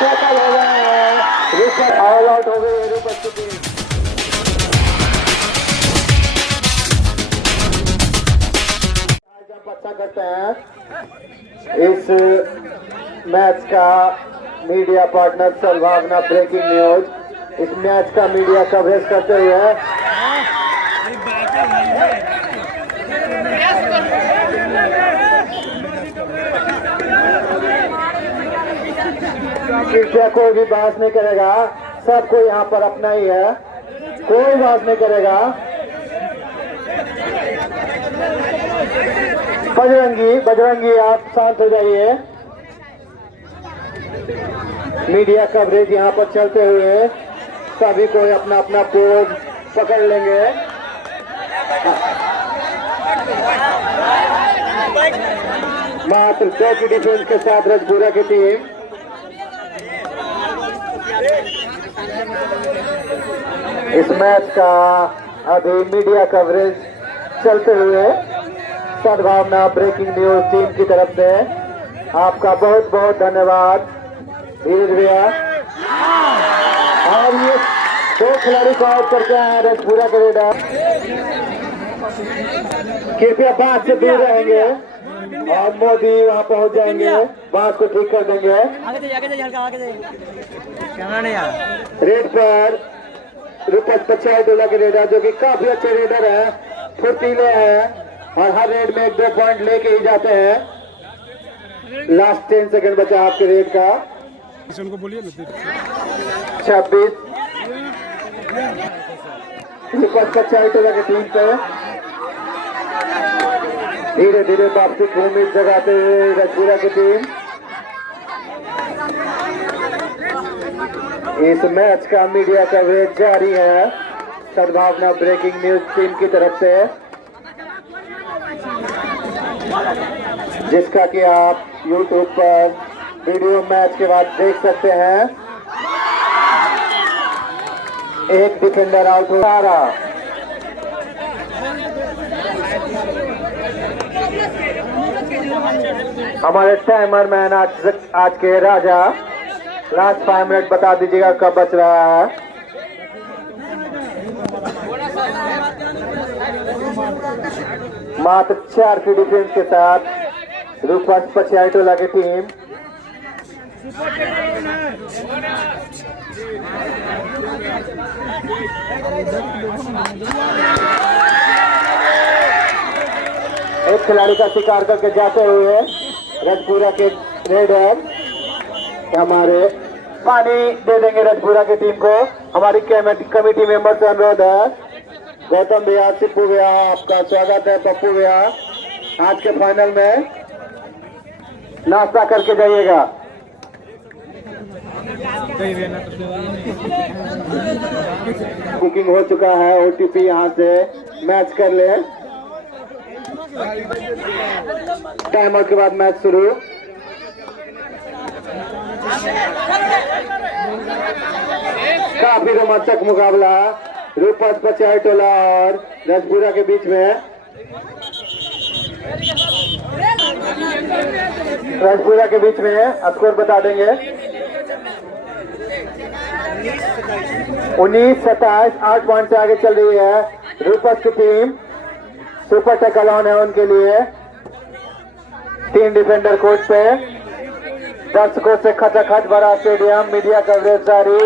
सफल हो गए हैं, रूपक ऑल आउट हो गई है रूपक की टीम। आज हम अच्छा करते हैं इस मैच का मीडिया पार्टनर सद्भावना ब्रेकिंग न्यूज इस मैच का मीडिया कवरेज करते हुए कृपया कोई भी बहस नहीं करेगा, सबको यहाँ पर अपना ही है, कोई बहस नहीं करेगा। बजरंगी आप शांत हो जाइए। मीडिया कवरेज यहाँ पर चलते हुए सभी कोई अपना अपना पोज पकड़ लेंगे। मात्र 2 की डिफेंस के साथ रजपुरा की टीम इस मैच का अभी मीडिया कवरेज चलते हुए सद्भावना ब्रेकिंग न्यूज टीम की तरफ से आपका बहुत बहुत धन्यवाद धीरज भैया। और ये 2 खिलाड़ी को आउट करके आए हैं रजपुरा के रेडर। कृपया बात से दूर रहेंगे और मोदी वहां पहुंच जाएंगे, बात को ठीक कर देंगे। रेड पर रूपक पचाईटोला के रेडर जो कि काफी अच्छे रेडर है, फुर्तीले हैं और हर रेड में 1-2 पॉइंट लेके ही जाते हैं। लास्ट 10 सेकंड बचा आपके रेड का। 26 रूपक पचाईटोला की टीम पे धीरे धीरे वापसी की उम्मीद जगाते हुए रजपुरा की टीम इस मैच का मीडिया कवरेज जारी है सद्भावना ब्रेकिंग न्यूज टीम की तरफ से, जिसका कि आप YouTube पर वीडियो मैच के बाद देख सकते हैं। एक डिफेंडर आउट हो रहा। हमारे टाइमर मैन आज के राजा लास्ट 5 मिनट बता दीजिएगा कब बच रहा है। मात्र 4 की डिफेंस के साथ रूपक पचाईटोला की टीम एक खिलाड़ी का शिकार करके जाते हुए रजपुरा के रेडर हमारे पानी दे देंगे रजपुरा की टीम को। हमारी कमेटी मेंबर से अनुरोध है, गौतम भैया, सिप्पू भैया, आपका स्वागत है। पप्पू भैया, आज के फाइनल में नाश्ता करके जाइएगा। बुकिंग हो चुका है, OTP यहाँ से मैच कर ले। टाइमर के बाद मैच शुरू। काफी रोमांचक मुकाबला रूपक पचाईटोला और रजपुरा के बीच में। रजपुरा के बीच में स्कोर बता देंगे। 19-27 8 पॉइंट से आगे चल रही है रूपक की टीम। सुपर टैकल ऑन है उनके लिए। 3 डिफेंडर कोर्ट पे, दर्शकों से खचाखच भरा स्टेडियम, मीडिया कवरेज जारी।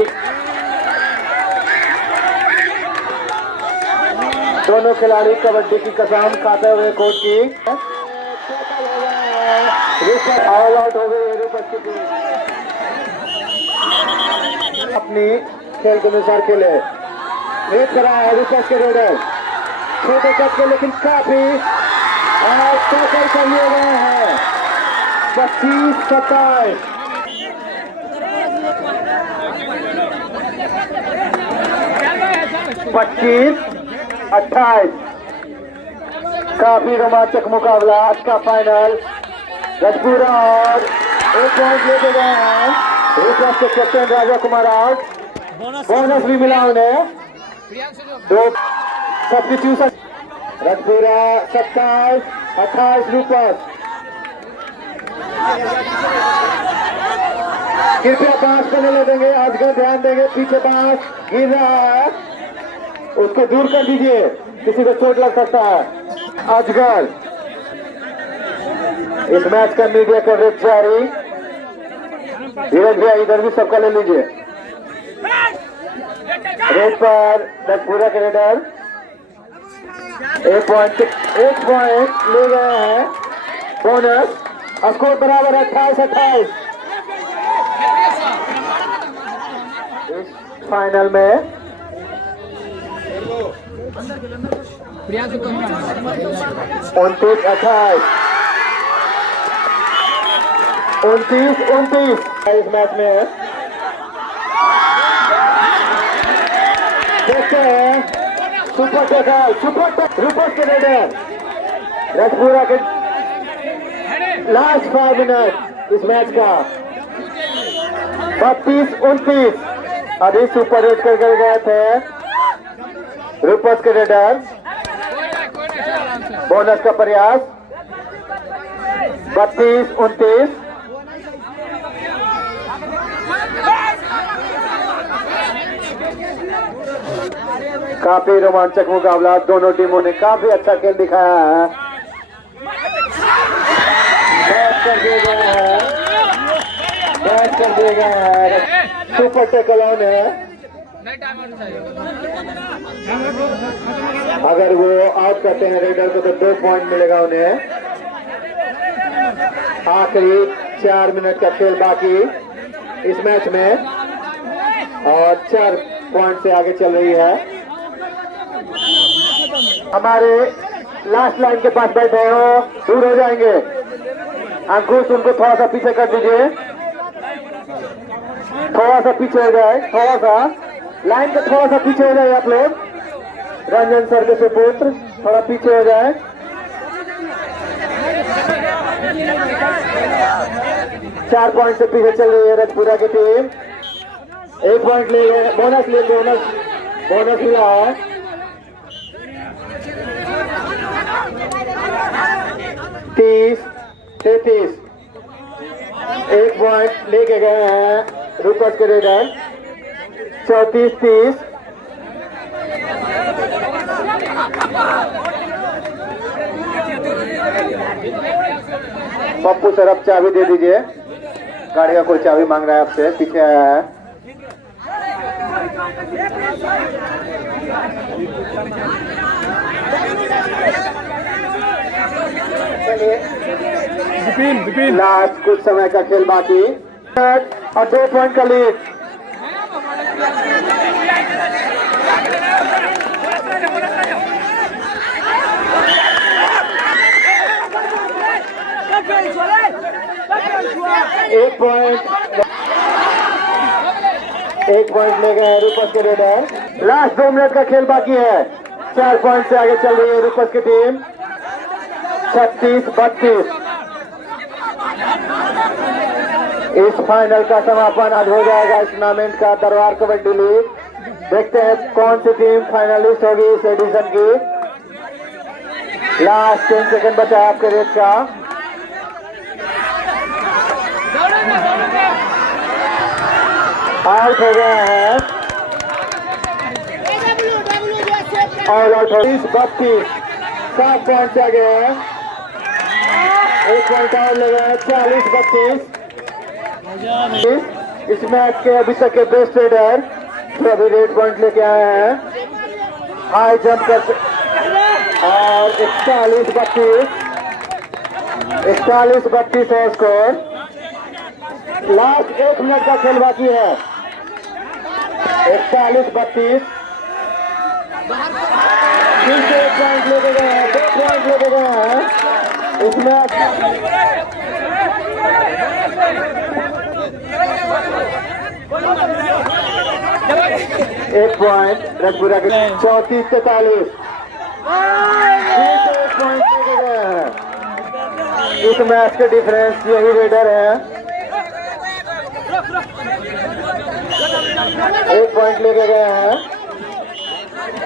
दोनों खिलाड़ी कबड्डी की कसम खाते हुए कोर्ट की रूपक ऑल आउट हो गई है रूपक की टीम। अपनी खेल के अनुसार खेले, रेड करा है रूपक के रेडर, छोटे कट के लेकिन काफी टैकल कर लिए गए हैं। 25-27 25-28 काफी रोमांचक मुकाबला। आज का फाइनल रजपुरा और 1 पॉइंट लेके गए हैं रूपक के captain Raja Kumar out. Bonus भी मिला उन्हें। 2 सब्स्टिट्यूशन। रजपुरा 27-28 रूपक। कृपया पास करने ले देंगे। अजगर ध्यान देंगे, पीछे पास गिर रहा है, उसको दूर कर दीजिए, किसी को चोट लग सकता है। अजगर, इस मैच का मीडिया कवरेज जारी। धीरज भैया इधर भी सबका ले लीजिए। रेड पर रजपुरा के रेडर 1 पॉइंट ले गए हैं। बोनस स्कोर बराबर 28-28। इस फाइनल में 29-28, 29-29 इस मैच में। देखते हैं सुपर टैकल रूपस के रेडर रजपुरा के लास्ट 5 मिनट इस मैच का 32-29। अभी सुपर हिट कर गए थे रूपस के रेडर। बोनस का प्रयास 32-29। काफी रोमांचक मुकाबला, दोनों टीमों ने काफी अच्छा खेल दिखाया है। बैट कर दिए गए हैं सुपर टैकल ऑन है। अगर वो आउट करते हैं रेडर को तो 2 पॉइंट मिलेगा उन्हें। आखिरी 4 मिनट का खेल बाकी इस मैच में और 4 पॉइंट से आगे चल रही है। हमारे लास्ट लाइन के पास बैठे हैं, वो दूर हो जाएंगे। अंकुश, उनको थोड़ा सा पीछे कर दीजिए, थोड़ा सा पीछे हो जाए, थोड़ा सा लाइन के थोड़ा सा पीछे हो जाए आप लोग। रंजन सर के सुपुत्र थोड़ा पीछे हो जाए। चार पॉइंट से पीछे चल रही है रजपुरा की टीम। 1 पॉइंट ले गए, बोनस मिला है। तीस 33, 1 पॉइंट लेके गए हैं रूपस के रेडर। 34-30। पप्पू सर अब चाबी दे दीजिए, गाड़ी का कोई चाबी मांग रहा है आपसे, पीछे आया है। विपिन लास्ट कुछ समय का खेल बाकी और 2 पॉइंट का लीड। एक पॉइंट ले गए रूपस के रेडर। लास्ट 2 मिनट का खेल बाकी है। 4 पॉइंट से आगे चल रही है रूपस की टीम। 36-32। इस फाइनल का समापन आज हो जाएगा इस टूर्नामेंट का दरबार कबड्डी लीग। देखते हैं कौन सी टीम फाइनलिस्ट होगी इस एडिशन की। लास्ट 10 सेकंड बचा है आपके रेस का। आउट हो गए हैं, ऑल आउट हो 32। 7 पॉइंट से आगे हैं, 1 पॉइंट और ले गए। 40-32। इस मैच के अभी तक के बेस्ट रेडर जो अभी रेड पॉइंट लेके आए हैं, हाई जंप कर और 41-32 है स्कोर। लास्ट 1 मिनट का खेल बाकी है। 41-32। फिर से 1 पॉइंट लेके गए हैं, 2 पॉइंट लेके गए हैं इसमें। एक पॉइंट रजपुरा के 34-43। फिर से 1 पॉइंट लेके गए हैं। इस मैच के डिफरेंस यही रेडर है। 1 पॉइंट लेके गए हैं।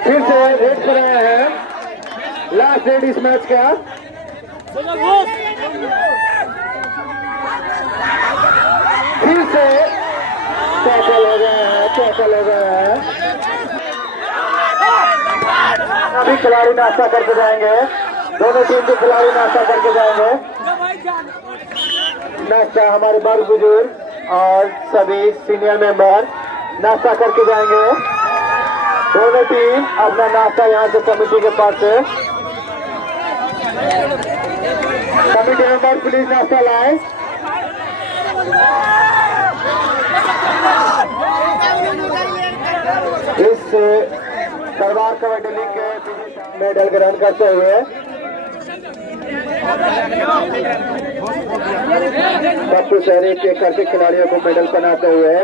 फिर से रेड कर रहे हैं। लास्ट रेड इस मैच का। फिर से टैकल हो गए हैं, टैकल हो गए हैं। अभी खिलाड़ी नाश्ता करके जाएंगे, दोनों टीम के खिलाड़ी नाश्ता करके जाएंगे। नाश्ता हमारे बड़े बुजुर्ग और सभी सीनियर मेंबर नाश्ता करके जाएंगे। दोनों टीम अपना नाश्ता यहाँ से कमेटी के पास से। कमेटी मेंबर प्लीज नाश्ता लाए। इस दरबार कबड्डी लीग के मेडल ग्रहण करते हुए बच्चू शहरी के करके खिलाड़ियों को मेडल बनाते हुए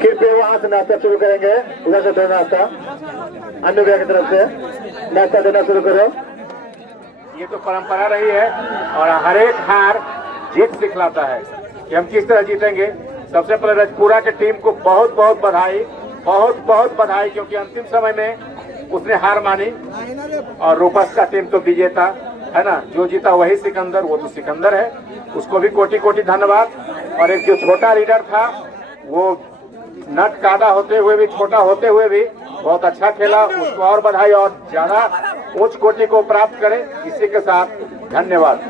कृपया वहां से नाश्ता शुरू करेंगे। उधर से दो नाश्ता अन्य की तरफ से नाश्ता देना शुरू करो। ये तो परंपरा रही है और हर एक हार जीत सिखलाता है कि हम किस तरह जीतेंगे। सबसे पहले रजपुरा की टीम को बहुत बहुत बधाई, बहुत बहुत बधाई, क्योंकि अंतिम समय में उसने हार मानी और रूपस का टीम तो विजेता है ना, जो जीता वही सिकंदर, वो तो सिकंदर है, उसको भी कोटि कोटि धन्यवाद। और एक जो छोटा लीडर था वो नट कादा होते हुए भी, छोटा होते हुए भी बहुत अच्छा खेला, उसको और बधाई और ज्यादा उच्च कोटि को प्राप्त करे। इसी के साथ धन्यवाद।